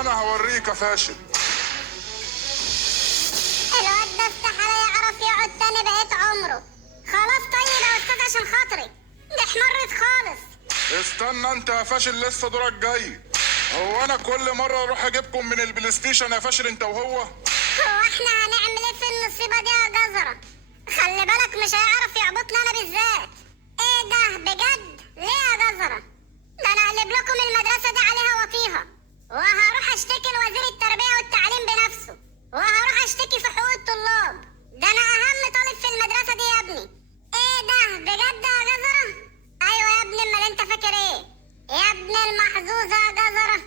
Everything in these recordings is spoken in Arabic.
انا هوريك يا فاشل. الواد ده استحالة يعرف يقعد تاني بقيت عمره. خلاص طيب يا استاذ عشان خاطري، دي احمرت خالص. استنى انت يا فاشل، لسه دورك جاي. هو انا كل مرة اروح اجيبكم من البلاي ستيشن يا فاشل انت وهو؟ هو احنا هنعمل ايه في النصيبة دي يا جزرة؟ خلي بالك مش هيعرف يعبطنا انا بالذات. ايه ده بجد؟ ليه يا جزرة؟ ده انا اقلب لكم المدرسة دي عليها وطيها، وهروح اشتكي لوزير التربية والتعليم بنفسه، وهروح اشتكي في حقوق الطلاب. ده انا اهم طالب في المدرسة دي يا ابني. ايه ده بجد يا جزرة؟ ايوه يا ابني، امال انت فاكر ايه؟ يا ابن المحظوظة يا جزرة،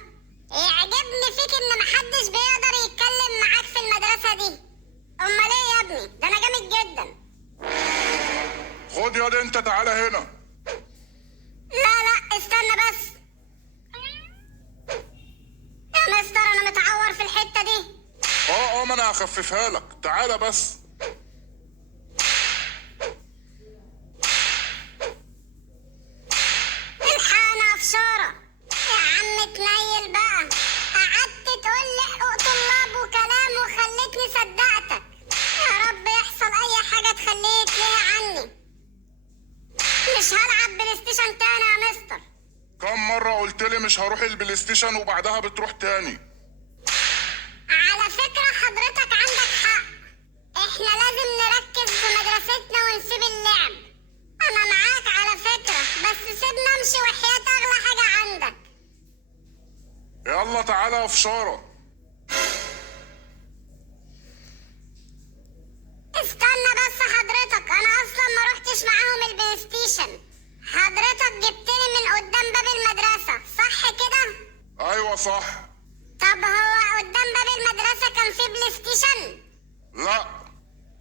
يعجبني فيك ان محدش بيقدر يتكلم معاك في المدرسة دي. امال ايه يا ابني؟ ده انا جامد جدا. خد ياض انت، تعالى هنا. لا استنى بس يا مستر، انا متعور في الحتة دي. ما انا هخففها لك، تعالى بس. الحقنا يا فشارة. يا عم تنيل بقى، قعدت تقول لي حقوق طلاب وكلام وخلتني صدقتك. يا رب يحصل اي حاجة تخليه يتلهي عني. مش هلعب بلاي ستيشن تاني يا مستر. كم مرة قلت لي مش هروح البلاي ستيشن وبعدها بتروح تاني؟ على فكرة حضرتك عندك حق، احنا لازم نركز في مدرستنا ونسيب اللعب. انا معاك على فكرة، بس سيبنا امشي وحياة اغلى حاجة عندك. يلا تعالى يا فشارة. استنى بس حضرتك، انا اصلا ما روحتش معاهم البلاي ستيشن. حضرتك جبتني من قدام باب المدرسة صح كده؟ ايوه صح. طب هو قدام باب المدرسة كان في بلاي ستيشن؟ لا.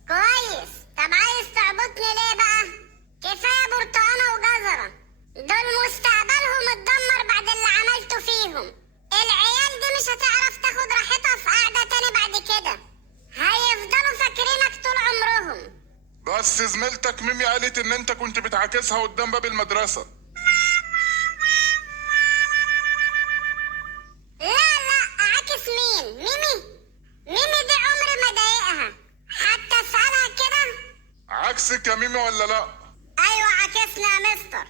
كويس. طب عايز تعبطني ليه بقى؟ كفاية برتقانة وجزرة، دول مستقبلهم اتدمر بعد اللي عملته فيهم. العيال دي مش هتعرف تاخد راحتها في قعدة تاني بعد كده، هيفضلوا فاكرينك طول عمرهم. بس زميلتك ميمي قالت ان انت كنت بتعاكسها قدام باب المدرسة. لا اعاكس مين؟ ميمي دي عمري ما ضايقها، حتى اسألها كده. عكسك يا ميمي ولا لا؟ ايوه عاكسنا يا مستر.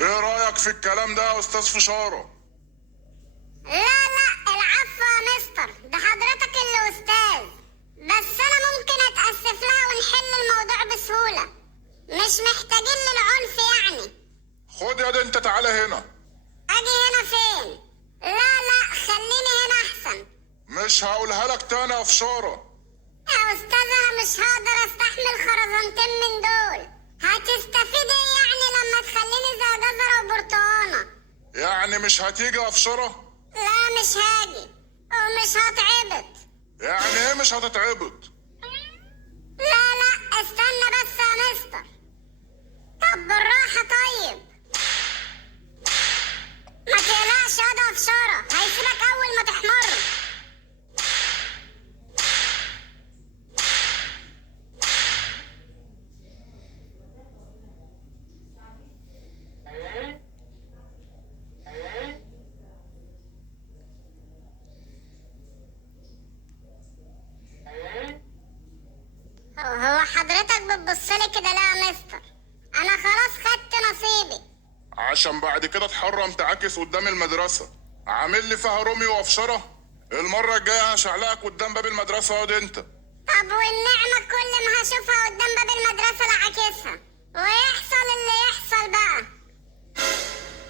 ايه رأيك في الكلام ده يا استاذ فشارة؟ لا العفو يا مستر، ده حضرتك اللي استاذ. بس انا ممكن اتأسف لها ونحل الموضوع بسهولة، مش محتاجين للعنف يعني. خد يا ده انت، تعالى هنا. اجي هنا فين؟ لا خليني هنا احسن. مش هقولها لك تاني يا فشارة. يا استاذ انا مش هقدر استحمل خرزانتين من دول. هتستفيد ايه يعني لما تخليني زي جزرة وبرتقانة؟ يعني مش هتيجي يا فشارة؟ لا مش هاجي ومش هتعبط. يعني ايه مش هتتعبط؟ لا استنى بس يا مستر. طب بالراحة طيب، ما تقلقش يا فشارة، هيسيبك اول ما تحمر. هو حضرتك بتبصلي كده ليه يا مستر؟ انا خلاص خدت نصيبي. عشان بعد كده تحرم تعاكس قدام المدرسة. عامل لي فيها روميو وفشرة. المرة الجاية هشعلقك قدام باب المدرسة اقعد انت. طب والنعمة كل ما هشوفها قدام باب المدرسة لعاكسها، ويحصل اللي يحصل بقى.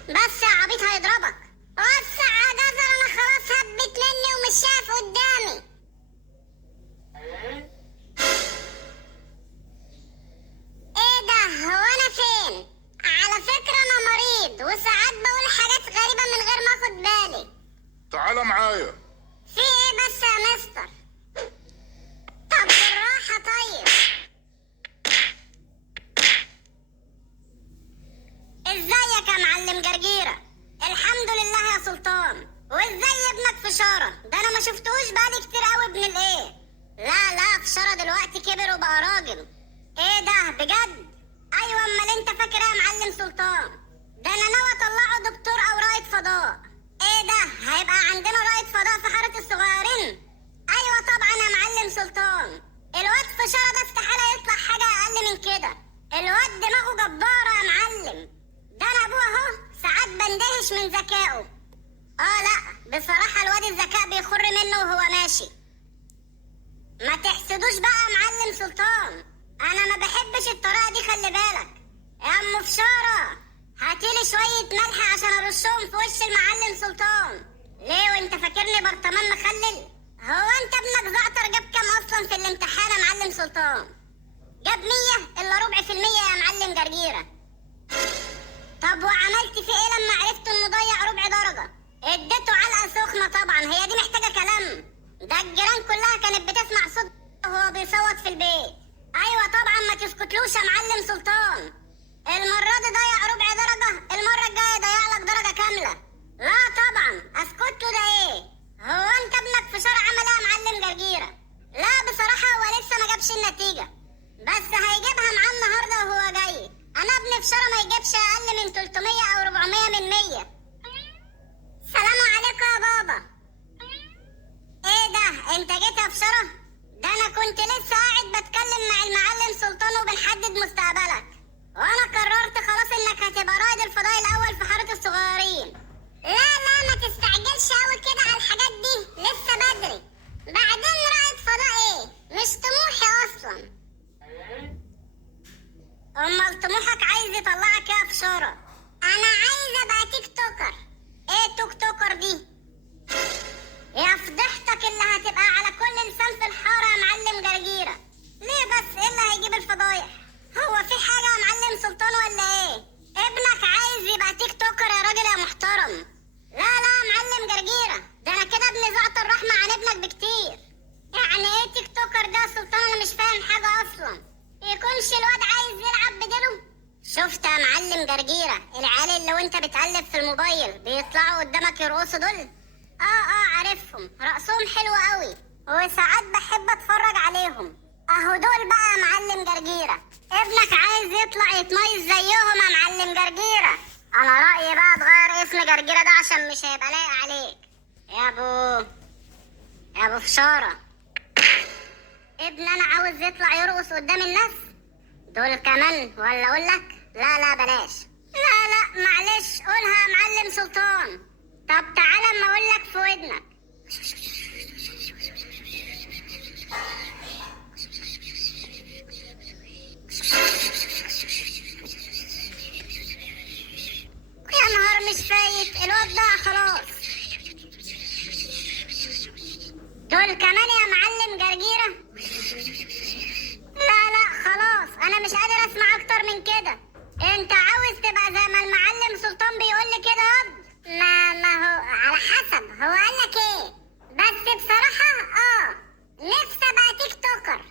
بس يا عبيط هيضربك. وسع يا جزر، انا خلاص هبت مني ومش شايف قدامي. ايه ده؟ هو انا فين؟ على فكرة انا مريض وساعات بقول حاجات غريبة من غير ما اخد بالي. تعالى معايا. في ايه بس يا مستر؟ طب بالراحة طيب. ازيك يا معلم جرجيرة؟ الحمد لله يا سلطان. وازاي ابنك فشارة؟ ده انا ما شفتهوش بقالي كتير قوي. ابن الايه؟ لا فشارة دلوقتي كبر وبقى راجل. ايه ده بجد؟ ايوه امال انت فاكر ايه يا معلم سلطان؟ ده انا ناوي اطلعه دكتور او رائد فضاء. ايه ده هيبقى عندنا رائد فضاء في حارة الصغيرين. ايوه طبعا يا معلم سلطان، الواد فشارة ده استحالة يطلع حاجة اقل من كده. الواد دماغه جبارة يا معلم، ده انا ابوه اهو ساعات بندهش من ذكائه. لا بصراحة الواد الذكاء بيخر منه وهو ماشي. ما تحسدوش بقى يا معلم سلطان، انا ما بحبش الطريقة دي خلي بالك. يا ام فشارة هاتيلي شوية ملح عشان ارشهم في وش المعلم سلطان. ليه وانت فاكرني برطمان مخلل؟ هو انت ابنك زعتر جاب كام اصلا في الامتحان يا معلم سلطان؟ جاب 100 الا ربع في المية يا معلم جرجيرة. طب وعملت فيه ايه لما عرفت انه ضيع ربع درجة؟ اديته علقة سخنة طبعا، هي دي محتاجة كلام؟ ده الجيران كلها كانت بتسمع صوت وهو بيصوت في البيت. ايوه طبعا ما تسكتلوش يا معلم سلطان، المرة دي ضيع ربع درجة، المرة الجاية يضيع لك درجة كاملة. لا طبعا اسكت له، ده ايه؟ هو انت ابنك فشار عمل ايه يا معلم جرجيرة؟ لا بصراحة هو لسه ما جابش النتيجة، بس هيجيبها معاه النهاردة وهو جاي. انا ابن فشارة ما يجيبش اقل من 300 او 400 من 100. سلام عليكم يا بابا. ايه ده انت جيت يا فشارة؟ ده انا كنت لسه قاعد بتكلم مع المعلم سلطان وبنحدد مستقبلك، وانا قررت خلاص انك هتبقى رائد الفضاء الاول في حارة الصغيرين. لا ما تستعجلش قوي كده على الحاجات دي، لسه بدري. بعدين رائد فضاء ايه؟ مش طموحي اصلا. امال طموحك عايز يطلعك ايه يا فشارة؟ انا عايز ابقى تيك توكر. ايه توك توكر دي؟ يا فضحتك اللي هتبقى على كل لسان في الحارة يا معلم جرجيرة. ليه بس؟ ايه اللي هيجيب الفضايح؟ هو في حاجة يا معلم سلطان ولا ايه؟ ابنك عايز يبقى تيك توكر يا راجل يا محترم. لا يا معلم جرجيرة، ده انا كده ابن زعتر الرحمة عن ابنك بكتير. يعني ايه تيك توكر ده يا سلطان؟ انا مش فاهم حاجة اصلا. يكونش الواد عايز يلعب بديله؟ شفت يا معلم جرجيرة العيال اللي وانت بتقلب في الموبايل بيطلعوا قدامك يرقصوا دول؟ عارفهم، رقصهم حلو قوي وساعات بحب اتفرج عليهم. اهو دول بقى يا معلم جرجيرة، ابنك عايز يطلع يتميز زيهم يا معلم جرجيرة. انا رأيي بقى تغير اسم جرجيرة ده عشان مش هيبقى لايق عليك. يا ابو فشارة، ابن انا عاوز يطلع يرقص قدام الناس دول كمان ولا اقول لك؟ لا بلاش. لا معلش قولها يا معلم سلطان. طب تعالى اما اقول لك في ودنك. يا نهار مش فايت، الواد ضاع خلاص. دول كمان يا معلم جرجيرة؟ لا خلاص انا مش قادر اسمع اكتر من كده. انت عاوز تبقى زي ما المعلم سلطان بيقول لي كده ياض؟ ما هو على حسب هو قالك ايه، بس بصراحة نفسي ابقى تيك توكر.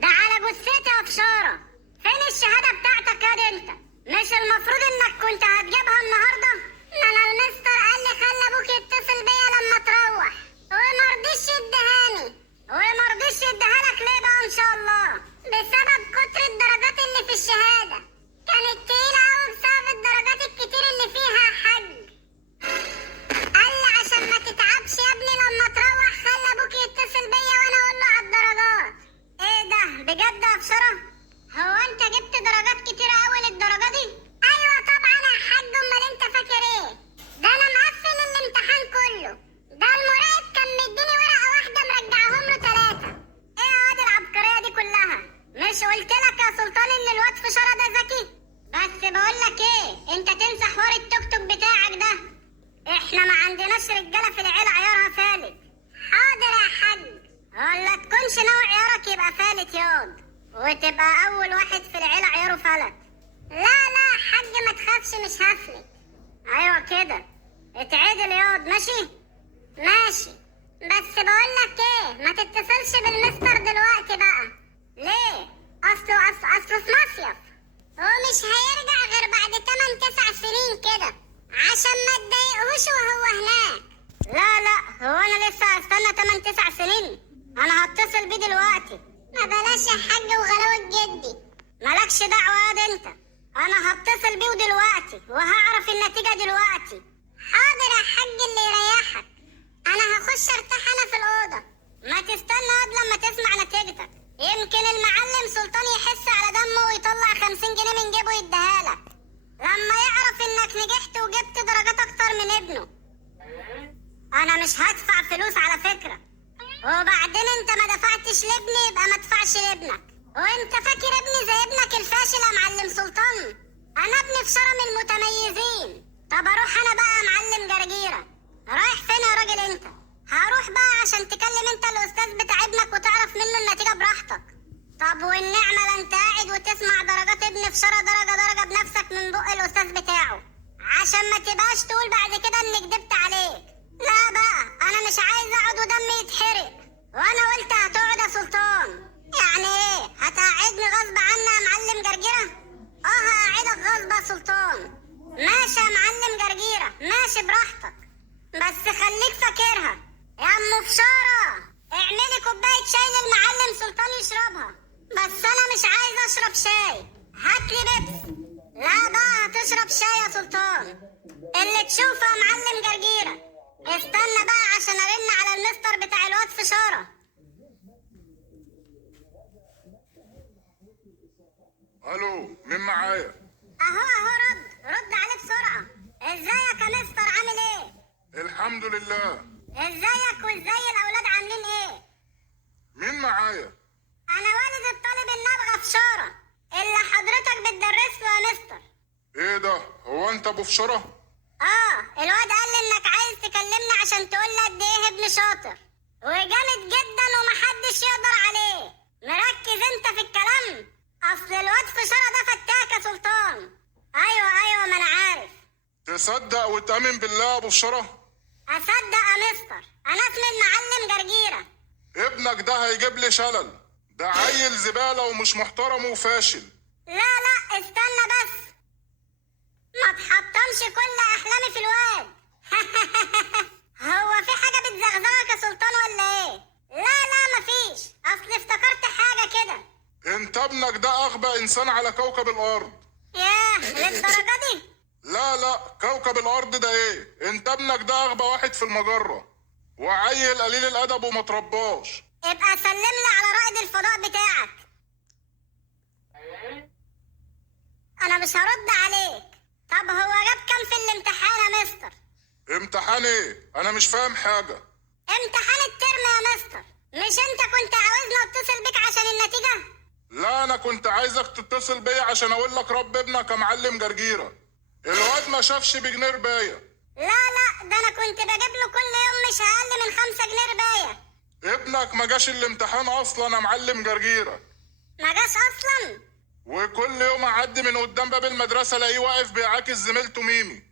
ده على جثتي يا فشارة. فين الشهادة بتاعتك يا انت؟ مش المفروض انك كنت هتجيبها النهاردة؟ ما انا المستر قال لي خلي ابوك يتصل بيا لما تروح ومرضيش يديها لك. ليه بقى ان شاء الله؟ بسبب كتر الدرجات اللي في الشهادة، كانت تقيلة قوي بسبب الدرجات الكتير اللي فيها يا حاج. قال لي عشان ما تتعبش يا ابني لما تروح خلي ابوك يتصل بيا وانا اقول له على الدرجات. ايه ده بجد يا بشرة؟ هو انت جبت درجات كتيرة قوي للدرجة دي؟ ايوه طبعا يا حاج، امال انت فاكر ايه؟ ده انا مقفل الامتحان كله، ده المراقب كان مديني ورقة واحدة مرجعهم له 3. ايه يا واد العبقرية دي كلها؟ مش قلت لك يا سلطان ان الواد فشارة ده ذكي؟ بس بقول لك ايه، انت تنسى حوار التوك توك بتاعك ده. احنا ما عندناش رجاله في العيله عيارها فالت. حاضر يا حاج، ولا تكونش نوع عيارك يبقى فالت ياض وتبقى اول واحد في العيله عياره فلت. لا يا حاج ما تخافش مش هفلت. ايوه كده اتعدل ياض. ماشي بس بقول لك ايه، ما تتصلش بالمستر دلوقتي بقى. ليه؟ اصله في مصيف، هو مش هيرجع غير بعد 8-9 سنين كده عشان ما تضايقهوش وهو هناك. لا هو انا لسه هستنى 8-9 سنين؟ انا هتصل بيه دلوقتي. ما بلاش يا حاج وغلاوة جدي. مالكش دعوة يا انت، انا هتصل بيه دلوقتي وهعرف النتيجة دلوقتي. حاضر يا حاج اللي يريحك. انا هخش ارتاح انا في الاوضه. ما تستنى قبل لما تسمع نتيجتك. يمكن المعلم سلطان يحس على دمه ويطلع 50 جنيه من جيبه يديها لك لما يعرف انك نجحت وجبت درجات اكتر من ابنه. انا مش هدفع فلوس على فكره. وبعدين انت ما دفعتش لابني يبقى ما تدفعش لابنك. وانت فاكر ابني زي ابنك الفاشل يا معلم سلطان؟ انا ابني في شرم المتميزين. طب اروح انا بقى يا معلم جرجيره. رايح فين يا راجل انت؟ هروح بقى عشان تكلم انت الاستاذ بتاع ابنك وتعرف منه النتيجه براحتك. طب والنعمه لا انت قاعد وتسمع درجات ابني في شرى درجه درجه بنفسك من بق الاستاذ بتاعه عشان ما تبقاش تقول بعد كده اني كدبت عليك. لا بقى انا مش عايز اقعد ودمي يتحرق. وانا قلت هتقعد يا سلطان. يعني ايه هتقعدني غصب عني يا معلم جرجيره؟ اه هقعدك غصب يا سلطان. ماشي يا معلم جرجيره ماشي براحتك. بس خليك فاكرها يا ام فشاره. اعملي كوبايه شاي للمعلم سلطان يشربها. بس انا مش عايز اشرب شاي. هاتلي بيبس. لا بقى هتشرب شاي يا سلطان اللي تشوفه يا معلم جرجيره. استنى بقى عشان ارن على المستر بتاع الواد فشاره. الو مين معايا؟ اهو رد عليه بسرعه. ازيك يا مستر عامل ايه؟ الحمد لله. ازيك وازاي الاولاد عاملين ايه؟ مين معايا؟ انا والد الطالب النابغه فشاره اللي حضرتك بتدرس له يا مستر. ايه ده؟ هو انت ابو فشره؟ الواد قال لي انك عايز تكلمني عشان تقول لي قد ايه ابن شاطر وجامد جدا ومحدش يقدر عليه. مركز انت في الكلام؟ اصل الواد فشاره ده فتاك يا سلطان. ايوه ما انا عارف. تصدق وتأمن بالله يا ابو فشره؟ اصدق يا مستر. انا اسمي المعلم جرجيره. ابنك ده هيجيب لي شلل. ده عيل زباله ومش محترم وفاشل. لا استنى بس. ما تحطمش كل احلامي في الواد. هو في حاجه بتزغزغك يا سلطان ولا ايه؟ لا مفيش. اصل افتكرت حاجه كده. انت ابنك ده اغبى انسان على كوكب الارض. ياه للدرجه دي؟ لا كوكب الارض ده ايه؟ انت ابنك ده اغبى واحد في المجره وعيل قليل الادب وما ترباش. ابقى سلم لي على رائد الفضاء بتاعك. انا مش هرد عليك. طب هو جاب كام في الامتحان يا مستر؟ امتحان ايه؟ انا مش فاهم حاجه. امتحان الترم يا مستر. مش انت كنت عاوزني اتصل بيك عشان النتيجه؟ لا انا كنت عايزك تتصل بيا عشان اقول لك رب ابنك يا معلم جرجيره. الواد ما شافش بجنيه ربايه. لا ده انا كنت بجيب له كل يوم مش اقل من 5 جنيه ربايه. ابنك ما جاش الامتحان اصلا يا معلم جرجيره. ما جاش اصلا؟ وكل يوم اعدي من قدام باب المدرسه الاقيه واقف بيعاكس زميلته ميمي.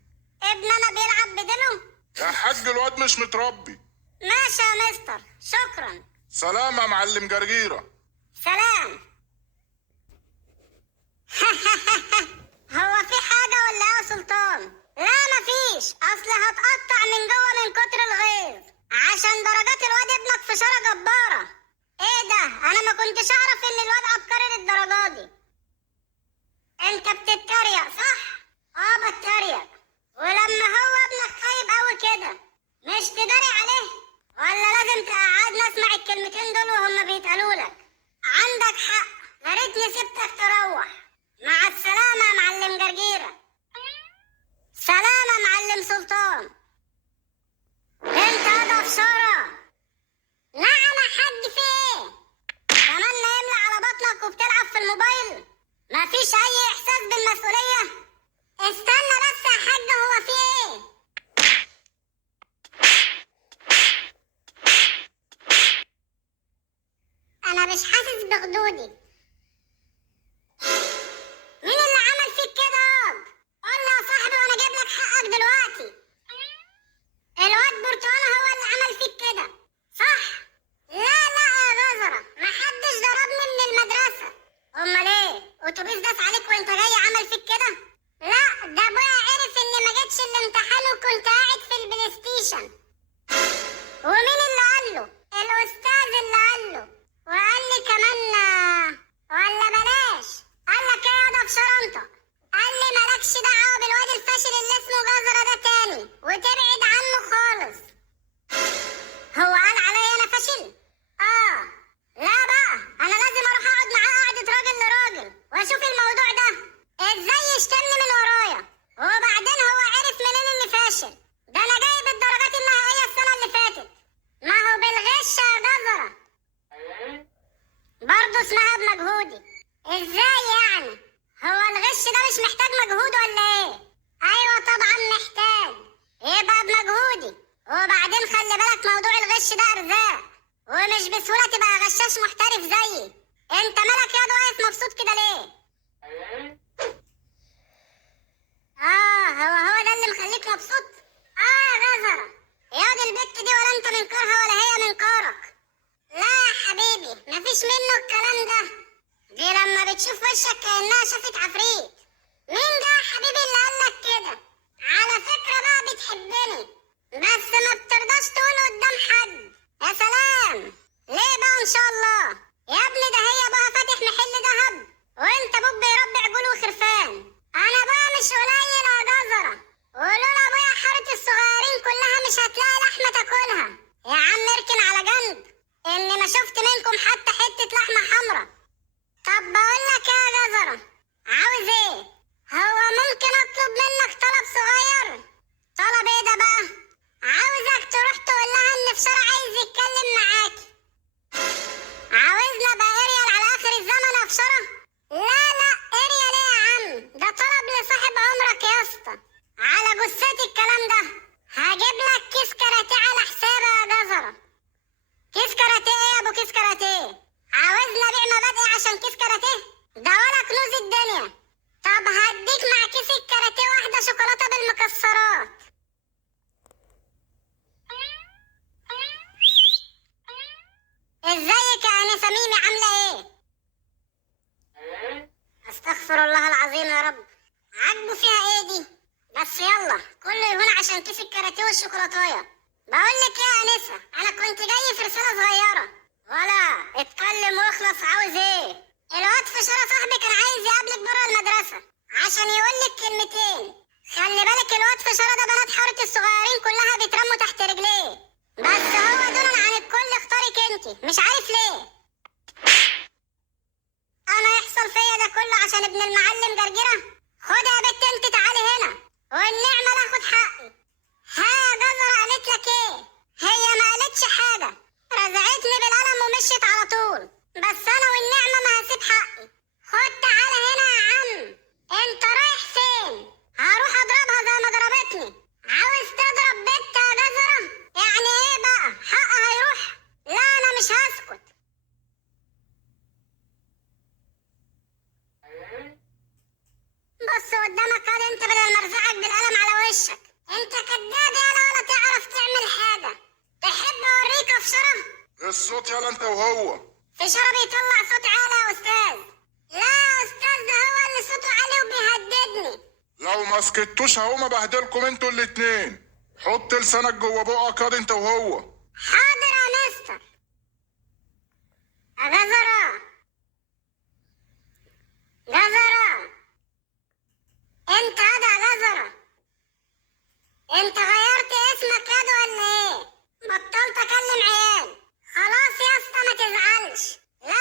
ابننا بيلعب بديله؟ يا حاج الواد مش متربي. ماشي يا مستر شكرا. سلام يا معلم جرجيره. سلام. هو في حاجة ولا ايه يا سلطان؟ لا مفيش. اصل هتقطع من جوه من كتر الغيظ عشان درجات الواد ابنك في شارع جبارة. ايه ده؟ انا ما كنتش اعرف ان الواد عبقري للدرجة دي. انت بتتريق صح؟ بتريق. ولما هو ابنك خايب قوي كده مش تداري عليه؟ ولا لازم تقعدنا اسمع الكلمتين دول وهم بيتقالوا لك؟ عندك حق. يا ريتني سبتك تروح. مع السلامة يا معلم جرجيرة. سلام يا معلم سلطان. انت يا بشارة. نعم يا حاج في ايه؟ كمان نايملة على بطنك وبتلعب في الموبايل؟ مفيش اي احساس بالمسؤولية؟ استنى بس يا حاج هو في ايه؟ انا مش حاسس بخدودي. مين اللي عمل فيك كده ياض؟ قول لي يا صاحبي وانا اجيب لك حقك دلوقتي. الواد برتقانة هو اللي عمل فيك كده صح؟ لا يا جزرة محدش ضربني من المدرسة. امال ايه؟ اتوبيس داس عليك وانت جاي عمل فيك كده؟ لا ده ابويا عرف اني ما جيتش الامتحان وكنت قاعد في البلاي ستيشن. ومين اللي قال له؟ الاستاذ اللي قال له. وقال لي كمان ولا بلاش. قال لك ايه يا ده بشرنطة؟ قال لي مالكش دعوة بالواد الفاشل اللي اسمه جزرة ده تاني وتبعد عنه خالص. فاشل؟ اه. لا بقى، انا لازم اروح اقعد معاه قعدة راجل لراجل واشوف الموضوع ده ازاي يشتمني من ورايا. وبعدين هو عرف منين اني فاشل؟ ده انا جايب الدرجات النهائية السنة اللي فاتت. ما هو بالغش يا جزرة. برضه اسمها بمجهودي. ازاي يعني؟ هو الغش ده مش محتاج مجهود ولا ايه؟ ايوه طبعا محتاج. يبقى بمجهودي. وبعدين خلي بالك موضوع الغش ده ارزاق، ومش بسهولة تبقى غشاش محترف زيي. انت مالك ياض واقف مبسوط كده ليه؟ هو ده اللي مخليك مبسوط؟ يا جزرة، ياض البت دي ولا انت من كارها ولا هي من كارك. لا يا حبيبي، مفيش منه الكلام ده. دي لما بتشوف وشك كأنها شافت عفريت. مين ده يا حبيبي اللي قالك كده؟ على فكرة بقى بتحبني، بس ما بترضاش تقوله قدام حد. يا سلام، ليه بقى ان شاء الله؟ يا ابني ده هي بقى فاتح محل دهب، وانت ابوك بيربي عجول وخرفان. انا بقى مش قليل يا جزرة، ولولا ابويا حارة الصغيرين كلها مش هتلاقي لحمة تاكلها. يا عم اركن على جنب، اني ما شفت منكم حتى حتة لحمة حمرا. طب بقول لك يا جزرة، عاوز ايه؟ هو ممكن اطلب منك طلب صغير؟ طلب ايه ده بقى؟ عاوزك تروح تقول لها ان بشارة عايز يتكلم معاكي. عاوزنا بقى اريال على اخر الزمن يا بشارة؟ لا اريال ايه يا عم؟ ده طلب لصاحب عمرك يا اسطى. على جثتي الكلام ده. هجيب لك كيس كاراتيه على حسابي يا جزرة. كيس كاراتيه ايه يا ابو كيس كاراتيه؟ عاوزنا ابيع مبادئ عشان كيس كاراتيه؟ ده ولا كنوز الدنيا. طب هديك مع كيس الكاراتيه واحدة شوكولاتة بالمكسرات. ازيك يا انسة ميمي، عاملة ايه؟ استغفر الله العظيم يا رب. عاجبه فيها ايه دي؟ بس يلا كله يهون عشان كيس الكاراتيه والشوكولاتايه. بقولك ايه يا انسة، انا كنت جاي في رسالة صغيرة. ولا اتكلم واخلص، عاوز ايه؟ الواد فشارة صاحبي كان عايز يقابلك بره المدرسة عشان يقولك كلمتين. خلي بالك الواد فشارة ده بنات حارة الصغيرين كلها بيترموا تحت رجليه، بس هو دونا عن الكل اختارك انتي، مش عارف ليه. انا يحصل فيا ده كله عشان ابن المعلم جرجرة؟ خدها يا بت انت، تعالي هنا والنعمة لاخد حقي. ها يا جزرة، قالت لك ايه؟ هي ما قالتش حاجة، رزعتني بالقلم ومشيت على طول، بس انا والنعمة ما هسيب حقي. خد تعالى هنا يا عم. انت رايح فين؟ هروح اضربها زي ما ضربتني. عاوز تضرب بنت يا جزرة؟ يعني ايه بقى؟ حقها هيروح؟ لا انا مش هسكت. بص قدامك كده انت، بدل ما ارزعك بالقلم على وشك. انت كداب يالا ولا تعرف تعمل حاجة. تحب اوريك يا فشارة؟ الصوت يلا انت وهو. فشارة بيطلع صوت عالي يا استاذ. لا يا استاذ، ده هو اللي صوته عالي وبيهددني. لو ما سكتوش هقوم ابهدلكم انتوا الاتنين. حط لسانك جوه بقك ياض انت وهو. حاضر يا مستر. يا جزرة، جزرة، انت هذا يا جزرة، انت غيرت اسمك ياض ولا ايه؟ بطلت اكلم عيال. خلاص يا اسطى ما تزعلش. لا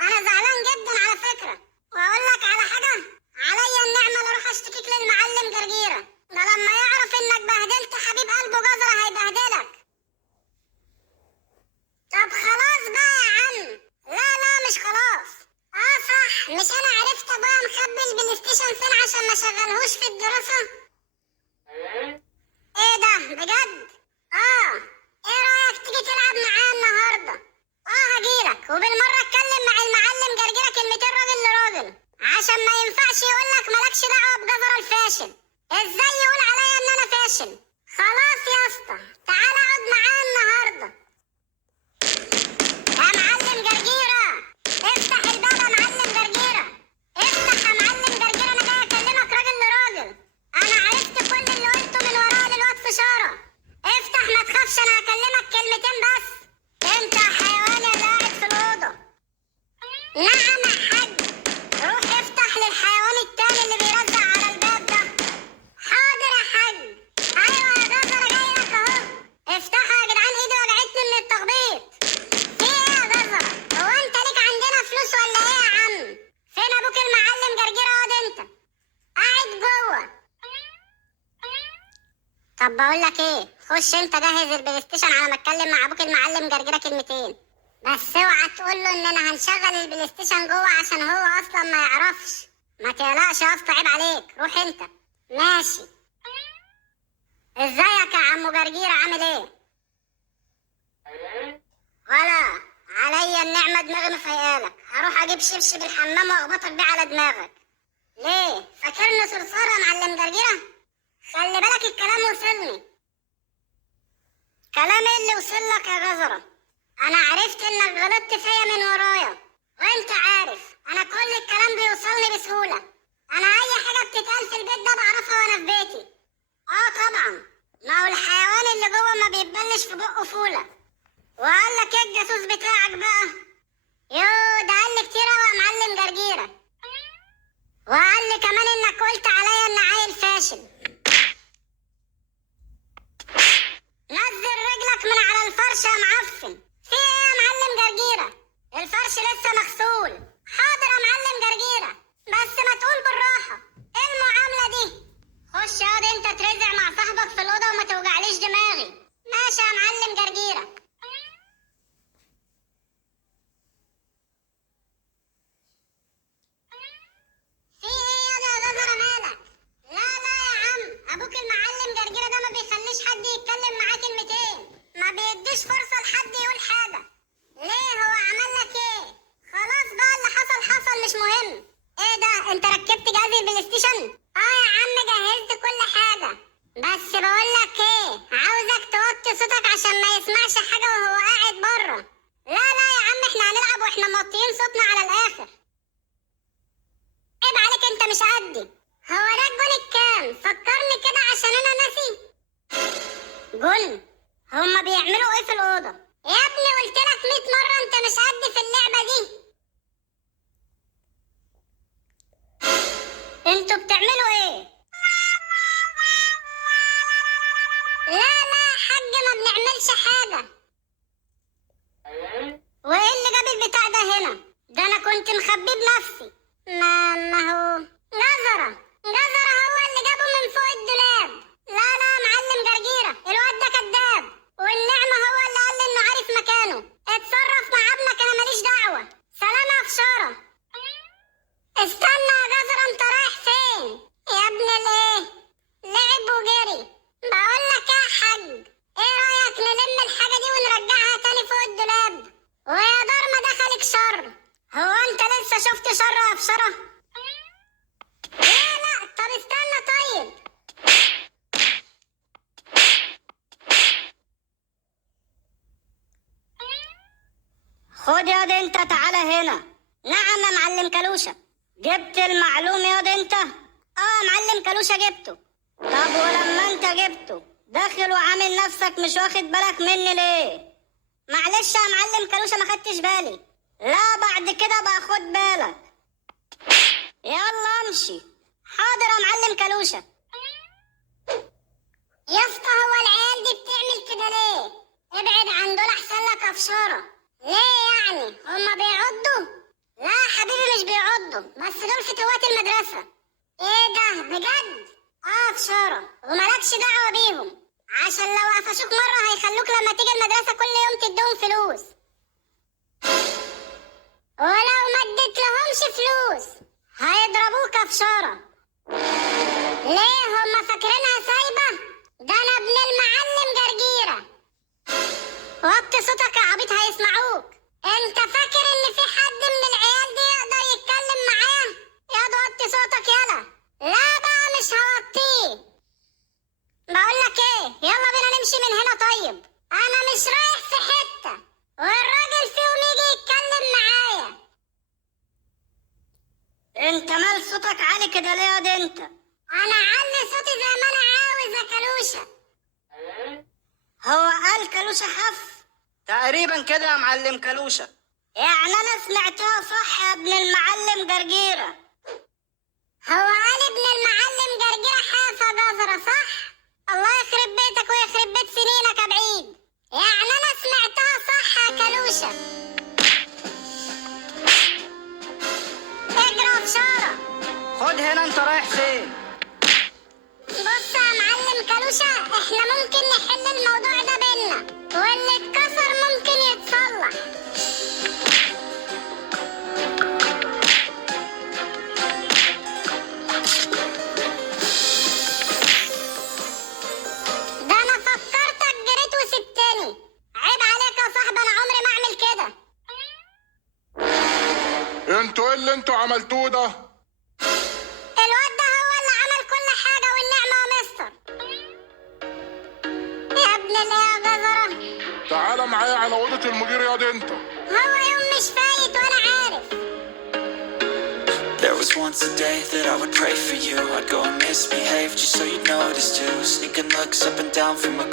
انا زعلان جدا على فكرة. واقول لك على حاجة، عليا النعمة اللي اروح اشتكيك للمعلم جرجيرة. ده لما يعرف انك بهدلت حبيب قلبه جزرة هيبهدلك. طب خلاص بقى يا عم. لا مش خلاص. صح، مش انا عرفت ابويا مخبي البلاي ستيشن فين عشان ما شغلهوش في الدراسة؟ ايه ده بجد؟ ايه رأيك تيجي تلعب معايا النهاردة؟ هجيلك، وبالمرة اتكلم مع المعلم جرجيرة كلمتين راجل لراجل، عشان ما ينفعش يقولك مالكش دعوة بجزرة الفاشل. ازاي يقول عليا ان انا فاشل؟ خلاص يا اسطى، تعال اقعد معايا النهاردة. يا معلم جرجيرة، افتح الباب يا معلم جرجيرة. افتح يا معلم جرجيرة، انا جاي اكلمك راجل لراجل. انا عرفت كل اللي قلته من وراء للواد فشارة. افتح ما تخافش، انا هكلمك كلمتين بس. انت يا حيوان اللي قاعد في الأوضة. نعم يا حاج. روح افتح للحيوان التاني اللي بيرزع على الباب ده. حاضر يا حاج. ايوه يا جزرة، جايلك اهو. طب بقول لك ايه، خش انت جهز البلاي ستيشن على ما اتكلم مع ابوك المعلم جرجره كلمتين. بس اوعى تقول له اننا هنشغل البلاي ستيشن جوه عشان هو اصلا ما يعرفش. ما تقلقش يا اسطى، عيب عليك، روح انت. ماشي. ازيك يا عم جرجير، عامل ايه؟ ولا عليا النعمه، دماغي مفيقالك. هروح اجيب شبشب الحمام واخبطك بيه على دماغك. ليه فاكرني صرصار يا معلم جرجيره؟ خلي بالك الكلام وصلني. كلام ايه اللي وصلك يا جزرة؟ انا عرفت انك غلطت فيا من ورايا، وانت عارف انا كل الكلام بيوصلني بسهولة. انا اي حاجة بتتقال في البيت ده بعرفها وانا في بيتي. اه طبعا، ما هو الحيوان اللي جوه ما بيتبلش في بقه فولة. وقال لك ايه الجاسوس بتاعك بقى؟ يو ده قال لي كتير اوي يا معلم جرجيرة. وقال لي كمان انك قلت عليا ان عيل فاشل. نزل رجلك من على الفرش يا معفن. في ايه يا معلم جرجيرة؟ الفرش لسه مغسول. حاضر يا معلم جرجيرة، بس ما تقول بالراحة. ايه المعاملة دي؟ خش اقعد انت ترزع مع صاحبك في الأوضة وما توجعليش دماغي. ماشي يا معلم جرجيرة. في ايه يا جزرة مالك؟ لا يا عم، ابوك المعلم جرجيرة ده ما بيخليش حد يتكلم معاه كلمتين، ما بيديش فرصة لحد يقول حاجة. ليه هو عمل لك ايه؟ خلاص بقى اللي حصل حصل، مش مهم. ايه ده، انت ركبت جهاز البلاي ستيشن؟ اه يا عم جهزت كل حاجة، بس بقول لك ايه، عاوزك توطي صوتك عشان ما يسمعش حاجة وهو قاعد بره. لا يا عم، احنا هنلعب واحنا موطيين صوتنا على الاخر. عيب عليك، انت مش قدي. هو ده الجون الكام؟ فكرني كده عشان انا ناسي. جون؟ هما بيعملوا ايه في الأوضة؟ يا ابني قلت لك 100 مرة انت مش قد في اللعبة دي. انتوا بتعملوا ايه؟ لا يا حاج، ما بنعملش حاجة. وايه اللي جاب البتاع ده هنا؟ ده انا كنت مخبيه بنفسي. ما هو جزرة هو اللي جابه من فوق الدولاب. لا يا معلم جرجيرة، الواد ده كداب، والنعمة هو اللي قال لي انه عارف مكانه. اتصرف مع ابنك، انا ماليش دعوة. سلام يا فشارة. استنى يا جزرة، انت رايح فين؟ يا ابن الايه، لعب وجري. بقول لك يا حاج، ايه رأيك نلم الحاجة دي ونرجعها تاني فوق الدولاب؟ ويا دار ما دخلك شر. هو انت لسه شفت شر يا فشارة؟ لا طب استنى طيب. خد ياض انت، تعالى هنا. نعم يا معلم كلوشة. جبت المعلوم ياض انت؟ اه يا معلم كلوشة جبته. طب ولما انت جبته داخل وعامل نفسك مش واخد بالك مني ليه؟ معلش يا معلم كلوشة، ما خدتش بالي. لا بعد كده بقى خد بالك. يلا امشي. حاضر يا معلم كلوشة. يا اسطى هو العيال دي بتعمل كده ليه؟ ابعد عن دول احسن لك يا فشارة. ليه يعني؟ هما بيعضوا؟ لا يا حبيبي مش بيعضوا، بس دول فتوات المدرسة. ايه ده بجد؟ اه فشارة، ومالكش دعوة بيهم، عشان لو قفشوك مرة هيخلوك لما تيجي المدرسة كل يوم تديهم فلوس، ولو ما اديتلهمش فلوس هيضربوك يا فشارة. ليه هما فاكرينها سايبة؟ ده انا ابن المعلم جرجيرة. وطي صوتك يا عبيط هيسمعوك. انت فاكر ان في حد من العيال دي يقدر يتكلم معاه؟ ياض وطي صوتك يلا. لا بقى مش هوطيه. بقولك ايه، يلا بينا نمشي من هنا. طيب انا مش رايح في حتة، والراجل فيهم يجي يتكلم معايا. انت مال صوتك عالي كده ليه ياض انت؟ انا علي صوتي زي ما انا عاوز يا كلوشة. هو قال كلوشة حف؟ تقريبا كده يا معلم كلوشة. يعني انا سمعتها صح يا ابن المعلم جرجيرة؟ هو قال ابن المعلم جرجيرة حاف يا جزرة صح؟ الله يخرب بيتك ويخرب بيت سنينك يا بعيد. يعني انا سمعتها صح يا كلوشة؟ اجرى فشارة. خد هنا، انت رايح فين؟ بص يا معلم كلوشة، كلوشة، احنا ممكن نحل الموضوع ده بينا، واللي اتكسر ممكن يتصلح. ده انا فكرتك جريت وسبتني. عيب عليك يا صاحبي، انا عمري ما اعمل كده. انتوا ايه اللي انتوا عملتوه ده؟ الواد ده هو اللي عمل كل حاجة والنعمة يا مستر. يا ابن الايه يا جزرة؟ تعالى معايا على اوضه المدير ياض انت. هو يوم مش فايت وانا عارف. There was once a day that I would pray for you. I'd go and misbehave just so you'd notice too. Sneaking looks up and down from across